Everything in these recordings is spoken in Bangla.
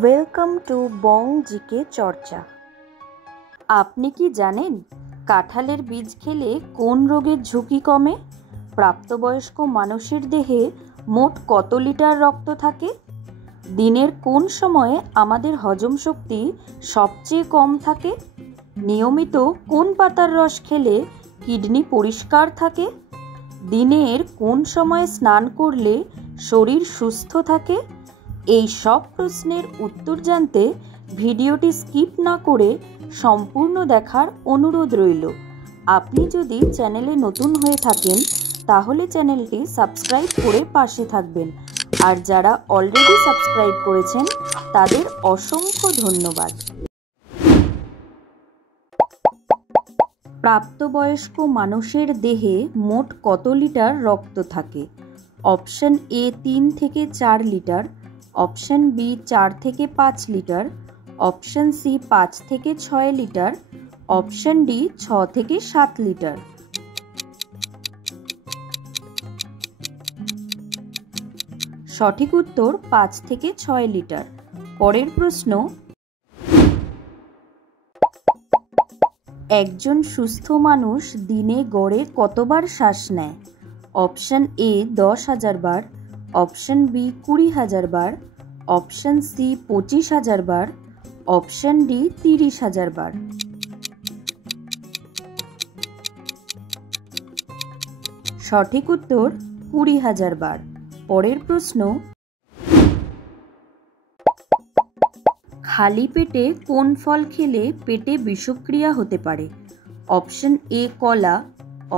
ওয়েলকাম টু বং জিকে চর্চা। আপনি কি জানেন কাঁঠালের বীজ খেলে কোন রোগের ঝুঁকি কমে? প্রাপ্তবয়স্ক মানুষের দেহে মোট কত লিটার রক্ত থাকে? দিনের কোন সময়ে আমাদের হজম শক্তি সবচেয়ে কম থাকে? নিয়মিত কোন পাতার রস খেলে কিডনি পরিষ্কার থাকে? দিনের কোন সময়ে স্নান করলে শরীর সুস্থ থাকে? এই সব প্রশ্নের উত্তর জানতে ভিডিওটি স্কিপ না করে সম্পূর্ণ দেখার অনুরোধ রইল। আপনি যদি চ্যানেলে নতুন হয়ে থাকেন তাহলে চ্যানেলটি সাবস্ক্রাইব করে পাশে থাকবেন, আর যারা অলরেডি সাবস্ক্রাইব করেছেন তাদের অসংখ্য ধন্যবাদ। প্রাপ্তবয়স্ক মানুষের দেহে মোট কত লিটার রক্ত থাকে? অপশন এ 3 থেকে 4 লিটার, অপশন বি 4 থেকে 5 লিটার, অপশন সি 5 থেকে 6 লিটার, অপশন ডি 6 থেকে 7 লিটার। সঠিক উত্তর 5 থেকে 6 লিটার। পরের প্রশ্ন, একজন সুস্থ মানুষ দিনে গড়ে কতবার শ্বাস নেয়? অপশন এ 10,000 বার, অপশন বি 20,000 বার, অপশন সি 25,000 বার, অপশন ডি 30,000 বার। সঠিক উত্তর 20,000 বার। পরের প্রশ্ন, খালি পেটে কোন ফল খেলে পেটে বিষক্রিয়া হতে পারে? অপশন এ কলা,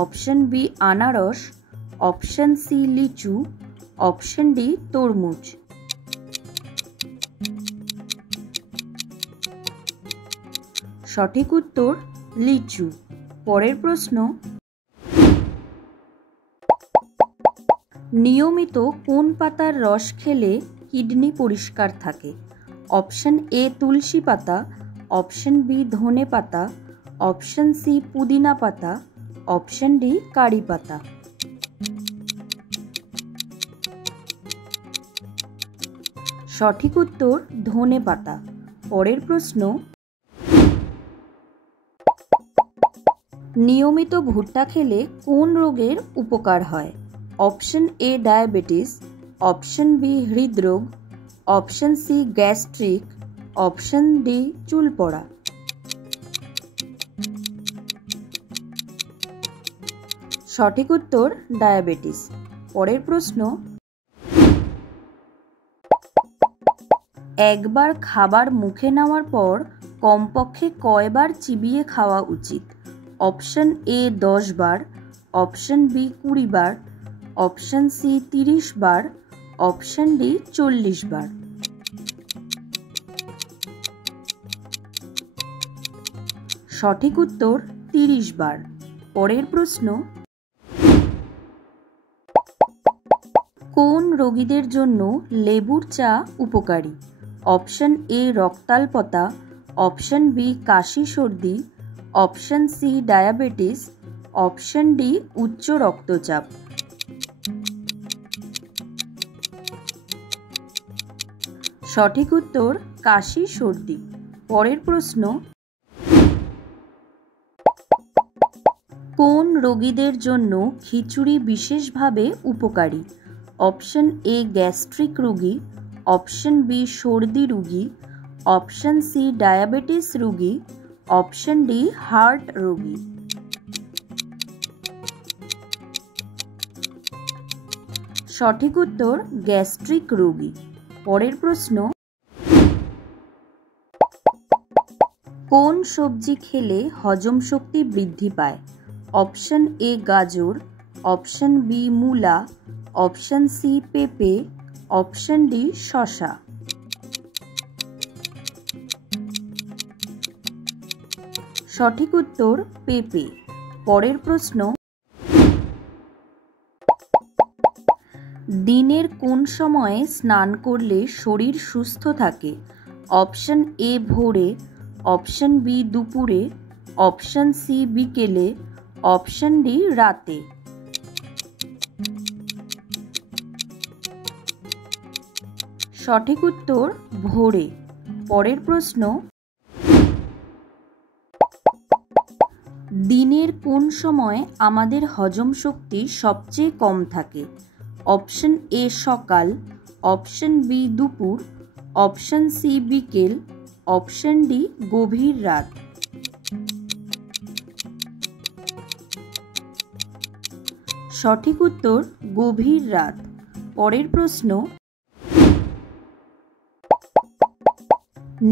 অপশন বি আনারস, অপশন সি লিচু, অপশন ডি তরমুজ। সঠিক উত্তর লিচু। পরের প্রশ্ন, নিয়মিত কোন পাতার রস খেলে কিডনি পরিষ্কার থাকে? অপশন এ তুলসী পাতা, অপশন বি ধনে পাতা, অপশন সি পুদিনা পাতা, অপশন ডি কারি পাতা। সঠিক উত্তর ধনে পাতা। পরের প্রশ্ন, নিয়মিত ভুট্টা খেলে কোন রোগের উপকার হয়? Option A diabetes, option B হৃদরোগ, option C gastric, option D চুল পড়া। সঠিক উত্তর ডায়াবেটিস। পরের প্রশ্ন, একবার খাবার মুখে নেওয়ার পর কমপক্ষে কয়বার চিবিয়ে খাওয়া উচিত? অপশন এ 10 বার, অপশন বি 20 বার, অপশন সি 30 বার, অপশন ডি 40 বার। সঠিক উত্তর 30 বার। পরের প্রশ্ন, কোন রোগীদের জন্য লেবুর চা উপকারী? অপশন এ রক্তাল্পতা, অপশন বি কাশি সর্দি, option C diabetes, option D উচ্চ রক্তচাপ। সঠিক উত্তর কাশি সর্দি। পরের প্রশ্ন, কোন রোগীদের জন্য খিচুড়ি বিশেষভাবে উপকারী? অপশন এ গ্যাস্ট্রিক রোগী, অপশন বি সর্দি রোগী, অপশন সি ডায়াবেটিস রোগী, অপশন ডি হার্ট রোগী। সঠিক উত্তর গ্যাস্ট্রিক রোগী। পরের প্রশ্ন, কোন সবজি খেলে হজম শক্তি বৃদ্ধি পায়? অপশন এ গাজর, অপশন বি মূলা, অপশন সি পেঁপে, অপশন ডি শসা। সঠিক উত্তর পেঁপে। পরের প্রশ্ন, দিনের কোন সময়ে স্নান করলে শরীর সুস্থ থাকে? অপশন এ ভোরে, অপশন বি দুপুরে, অপশন সি বিকেলে, অপশন ডি রাতে। সঠিক উত্তর ভোরে। পরের প্রশ্ন, দিনের কোন সময় আমাদের হজম শক্তি সবচেয়ে কম থাকে? অপশন এ সকাল, অপশন বি দুপুর, অপশন সি বিকেল, অপশন ডি গভীর রাত। সঠিক উত্তর গভীর রাত। পরের প্রশ্ন,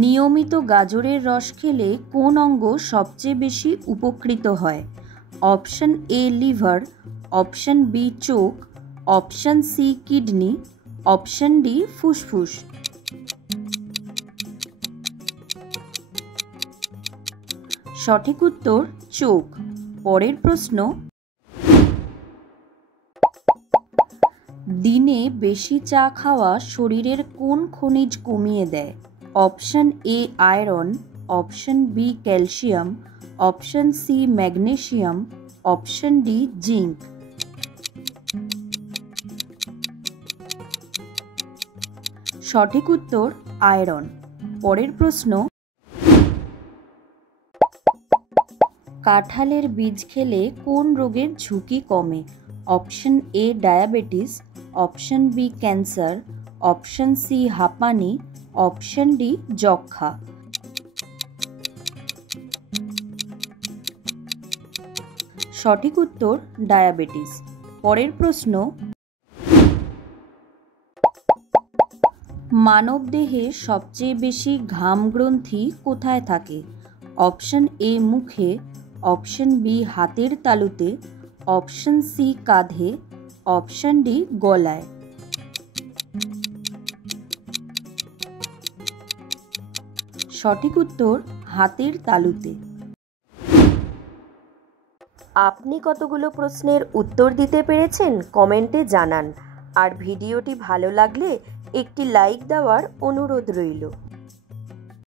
নিয়মিত গাজরের রস খেলে কোন অঙ্গ সবচেয়ে বেশি উপকৃত হয়? Option A liver, option B চোখ, option C kidney, option D ফুসফুস। সঠিক উত্তর চোখ। পরের প্রশ্ন, দিনে বেশি চা খাওয়া শরীরের কোন খনিজ কমিয়ে দেয়? Option A iron, option B calcium, option C magnesium, option D zinc. সঠিক উত্তর আয়রন। পরের প্রশ্ন, কাঁঠালের বীজ খেলে কোন রোগের ঝুঁকি কমে? Option A diabetes, option B cancer, option C হাঁপানি, অপশন ডি যক্ষ্মা। সঠিক উত্তর ডায়াবেটিস। পরের প্রশ্ন, মানবদেহে সবচেয়ে বেশি ঘাম গ্রন্থি কোথায় থাকে? অপশন এ মুখে, অপশন বি হাতের তালুতে, অপশন সি কাঁধে, অপশন ডি গলায়। সঠিক উত্তর হাতের তালুতে। আপনি কতগুলো প্রশ্নের উত্তর দিতে পেরেছেন কমেন্টে জানান। আর ভিডিওটি ভালো লাগলে একটি লাইক দেওয়ার অনুরোধ রইল।